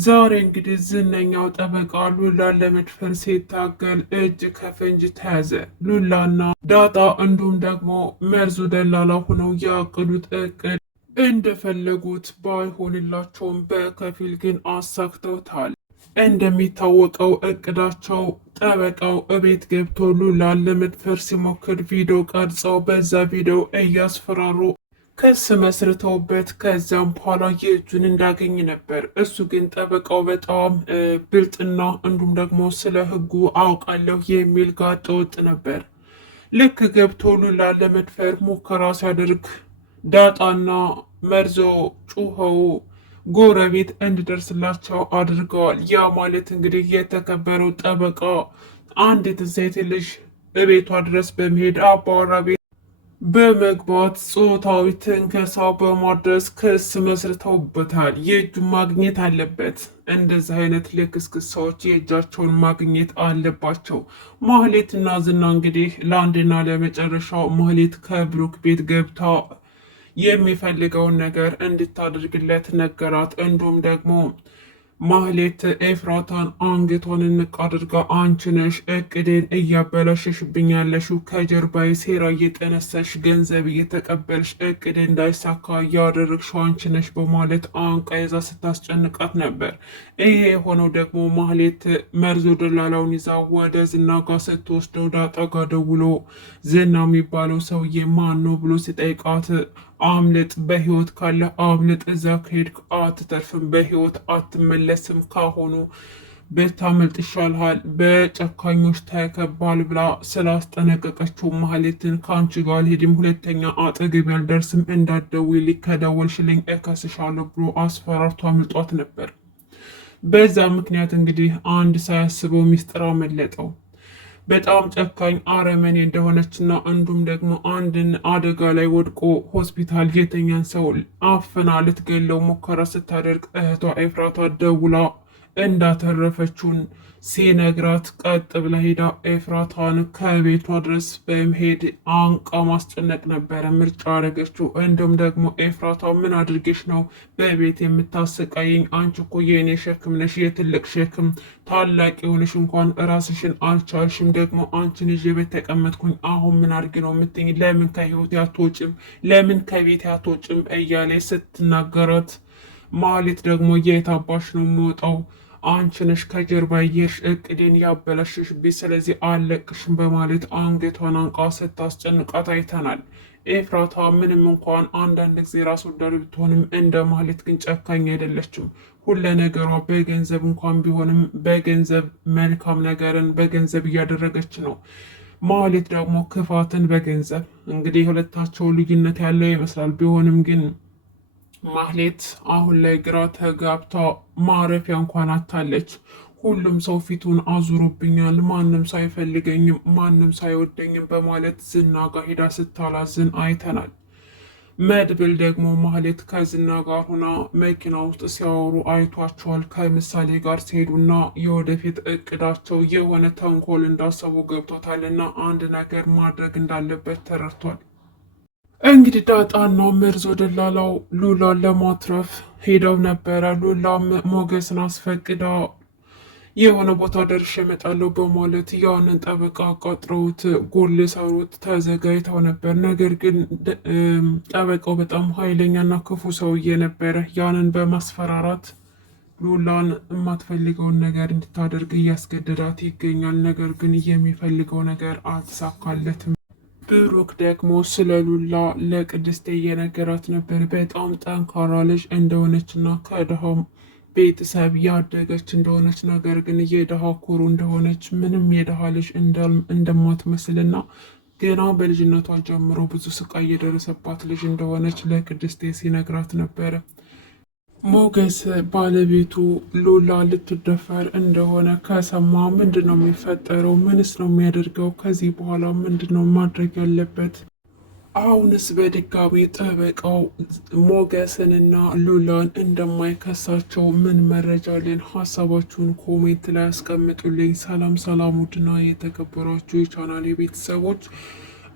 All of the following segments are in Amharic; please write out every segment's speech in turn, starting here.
ዛሬ እንግዲህ ዝነኛው ጠበቃ ሉላን ለመድፈር ሲታገል እጅ ከፍንጅ ተያዘ። ሉላና ዳጣ እንዲሁም ደግሞ መርዙ ደላላ ሆነው ያቀዱት እቅድ እንደፈለጉት ባይሆንላቸውም በከፊል ግን አሳክተውታል። እንደሚታወቀው እቅዳቸው ጠበቃው እቤት ገብቶ ሉላን ለመድፈር ሲሞክር ቪዲዮ ቀርጸው በዛ ቪዲዮ እያስፈራሩ ክስ መስርተውበት ከዚያም በኋላ የእጁን እንዳገኝ ነበር። እሱ ግን ጠበቃው በጣም ብልጥና እንዲሁም ደግሞ ስለ ሕጉ አውቃለሁ የሚል ጋጠ ወጥ ነበር። ልክ ገብቶ ሉላን ለመድፈር ሙከራ ሲያደርግ ዳጣና መርዞ ጩኸው ጎረቤት እንዲደርስላቸው አድርገዋል። ያ ማለት እንግዲህ የተከበረው ጠበቃ አንዲት ሴት ልጅ በቤቷ ድረስ በመሄድ አባወራ ቤት በመግባት ጾታዊ ትንኮሳ በማድረስ ክስ መስርተውበታል። የእጁን ማግኘት አለበት። እንደዚህ አይነት ልክስክስ ሰዎች የእጃቸውን ማግኘት አለባቸው። ማህሌትና ዝና እንግዲህ ለአንድና ለመጨረሻው ማህሌት ከብሩክ ቤት ገብታ የሚፈልገውን ነገር እንድታደርግለት ነገራት። እንዲሁም ደግሞ ማህሌት ኤፍራታን አንገቷን እንቅ አድርጋ አንቺ ነሽ እቅዴን እያበላሸሽብኝ ያለሽው፣ ከጀርባዬ ሴራ እየጠነሰሽ ገንዘብ እየተቀበልሽ እቅዴ እንዳይሳካ እያደረግሽው አንቺ ነሽ በማለት አንቃ ይዛ ስታስጨንቃት ነበር። ይሄ የሆነው ደግሞ ማህሌት መርዞ ደላላውን ይዛ ወደ ዝና ጋር ስትወስደው ዳጣ ጋር ደውሎ ዝና የሚባለው ሰውዬ ማን ነው ብሎ ሲጠይቃት አምልጥ፣ በህይወት ካለ አምልጥ፣ እዛ ከሄድክ አትተርፍም፣ በህይወት አትመለስም፣ ካሁኑ ብታመልጥ ይሻልሃል፣ በጨካኞች ተከባል ብላ ስላስጠነቀቀችው ማህሌትን ከአንቺ ጋር አልሄድም፣ ሁለተኛ አጠገብ ያልደርስም፣ እንዳትደውይልኝ፣ ከደወልሽልኝ እከስሻለሁ ብሎ አስፈራርቶ አምልጧት ነበር። በዛ ምክንያት እንግዲህ አንድ ሳያስበው ሚስጥር አመለጠው። በጣም ጨካኝ አረመኔ እንደሆነችና እንዲሁም ደግሞ አንድን አደጋ ላይ ወድቆ ሆስፒታል የተኛን ሰው አፍና ልትገለው ሙከራ ስታደርግ እህቷ ኤፍራታ ደውላ እንዳተረፈችውን ሲነግራት ቀጥ ብላ ሄዳ ኤፍራታን ከቤቷ ድረስ በመሄድ አንቃ ማስጨነቅ ነበረ ምርጫ አደረገችው። እንዲሁም ደግሞ ኤፍራታ ምን አድርጌሽ ነው በቤት የምታሰቃየኝ? አንቺ እኮ የእኔ ሸክም ነሽ፣ የትልቅ ሸክም፣ ታላቅ የሆንሽ እንኳን ራስሽን አልቻልሽም። ደግሞ አንቺን ይዤ ቤት ተቀመጥኩኝ። አሁን ምን አድርግ ነው የምትኝ? ለምን ከህይወት አትወጭም? ለምን ከቤት አትወጭም? እያለ ስትናገራት ማህሌት ደግሞ የት አባሽ ነው የምወጣው? አንቺ ነሽ ከጀርባ የርሽ እቅዴን ያበላሽሽብኝ፣ ስለዚህ አለቅሽም በማለት አንገቷን አንቃ ስታስጨንቃት አይተናል። ኤፍራታ ምንም እንኳን አንዳንድ ጊዜ ራስ ወዳድ ብትሆንም እንደ ማህሌት ግን ጨካኝ አይደለችም። ሁለ ነገሯ በገንዘብ እንኳን ቢሆንም በገንዘብ መልካም ነገርን በገንዘብ እያደረገች ነው። ማህሌት ደግሞ ክፋትን በገንዘብ እንግዲህ የሁለታቸው ልዩነት ያለው ይመስላል። ቢሆንም ግን ማህሌት አሁን ላይ ግራ ተጋብታ ማረፊያ እንኳን አታለች። ሁሉም ሰው ፊቱን አዙሮብኛል፣ ማንም ሰው አይፈልገኝም፣ ማንም ሰው አይወደኝም በማለት ዝና ጋር ሄዳ ስታላዝን አይተናል። መድብል ደግሞ ማህሌት ከዝና ጋር ሆና መኪና ውስጥ ሲያወሩ አይቷቸዋል። ከምሳሌ ጋር ሲሄዱና የወደፊት እቅዳቸው የሆነ ተንኮል እንዳሰቡ ገብቶታልና አንድ ነገር ማድረግ እንዳለበት ተረድቷል። እንግዲህ ዳጣና መርዞ ደላላው ሉላን ለማትረፍ ሄደው ነበረ። ሉላም ሞገስን አስፈቅዳ የሆነ ቦታ ደርሼ እመጣለሁ በማለት ያንን ጠበቃ አቃጥረውት ጎል ሊሰሩት ተዘጋጅተው ነበር። ነገር ግን ጠበቃው በጣም ኃይለኛና ክፉ ሰውዬ ነበረ። ያንን በማስፈራራት ሉላን የማትፈልገውን ነገር እንድታደርግ እያስገደዳት ይገኛል። ነገር ግን የሚፈልገው ነገር አልተሳካለትም። ብሩክ ደግሞ ስለ ሉላ ለቅድስቴ እየነገራት ነበር። በጣም ጠንካራ ልጅ እንደሆነችና ከድሃ ቤተሰብ ያደገች እንደሆነች፣ ነገር ግን የድሃ ኩሩ እንደሆነች፣ ምንም የድሃ ልጅ እንደማትመስልና ገና በልጅነቷ ጀምሮ ብዙ ስቃይ የደረሰባት ልጅ እንደሆነች ለቅድስቴ ሲነግራት ነበረ። ሞገስ ባለቤቱ ሉላ ልትደፈር እንደሆነ ከሰማ ምንድን ነው የሚፈጠረው? ምንስ ነው የሚያደርገው? ከዚህ በኋላ ምንድን ነው ማድረግ ያለበት? አሁንስ በድጋሚ ጠበቃው ሞገስንና ሉላን እንደማይከሳቸው ምን መረጃ አለን? ሀሳባችሁን ኮሜንት ላይ ያስቀምጡልኝ። ሰላም ሰላም! ውድና የተከበራችሁ የቻናሌ ቤተሰቦች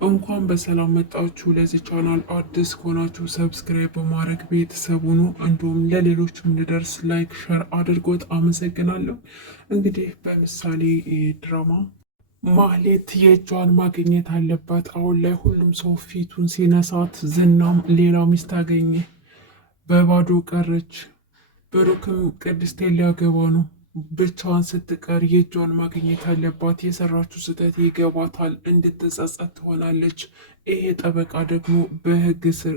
እንኳን በሰላም መጣችሁ። ለዚህ ቻናል አዲስ ከሆናችሁ ሰብስክራይብ በማድረግ ቤተሰብ ሁኑ። እንዲሁም ለሌሎች እንዲደርስ ላይክ፣ ሸር አድርጎት። አመሰግናለሁ። እንግዲህ በምሳሌ ድራማ ማህሌት የእጇን ማግኘት አለባት። አሁን ላይ ሁሉም ሰው ፊቱን ሲነሳት፣ ዝናም ሌላ ሚስት አገኘ፣ በባዶ ቀረች። ብሩክም ቅድስቴን ሊያገባ ነው። ብቻዋን ስትቀር የእጇን ማግኘት አለባት። የሰራችው ስህተት ይገባታል፣ እንድትጸጸት ትሆናለች። ይሄ ጠበቃ ደግሞ በህግ ስር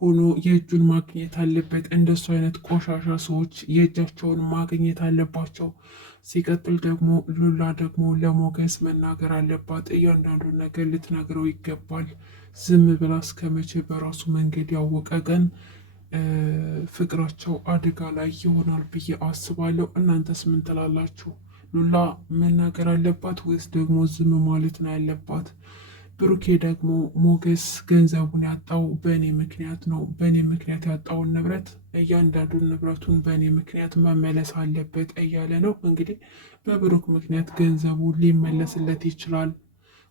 ሆኖ የእጁን ማግኘት አለበት። እንደሱ አይነት ቆሻሻ ሰዎች የእጃቸውን ማግኘት አለባቸው። ሲቀጥል ደግሞ ሉላ ደግሞ ለሞገስ መናገር አለባት። እያንዳንዱን ነገር ልትነግረው ይገባል። ዝም ብላ እስከመቼ በራሱ መንገድ ያወቀ ቀን ፍቅራቸው አደጋ ላይ ይሆናል ብዬ አስባለሁ። እናንተስ ምን ትላላችሁ? ሉላ መናገር አለባት ወይስ ደግሞ ዝም ማለት ነው ያለባት? ብሩኬ ደግሞ ሞገስ ገንዘቡን ያጣው በእኔ ምክንያት ነው፣ በእኔ ምክንያት ያጣውን ንብረት እያንዳንዱን ንብረቱን በእኔ ምክንያት መመለስ አለበት እያለ ነው። እንግዲህ በብሩክ ምክንያት ገንዘቡ ሊመለስለት ይችላል።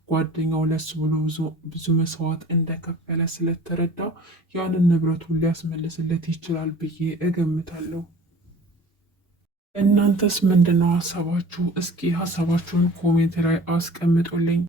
ጓደኛው ለሱ ብሎ ብዙ መስዋዕት እንደከፈለ ስለተረዳ ያንን ንብረቱን ሊያስመልስለት ይችላል ብዬ እገምታለሁ። እናንተስ ምንድነው ሀሳባችሁ? እስኪ ሀሳባችሁን ኮሜንት ላይ አስቀምጡልኝ።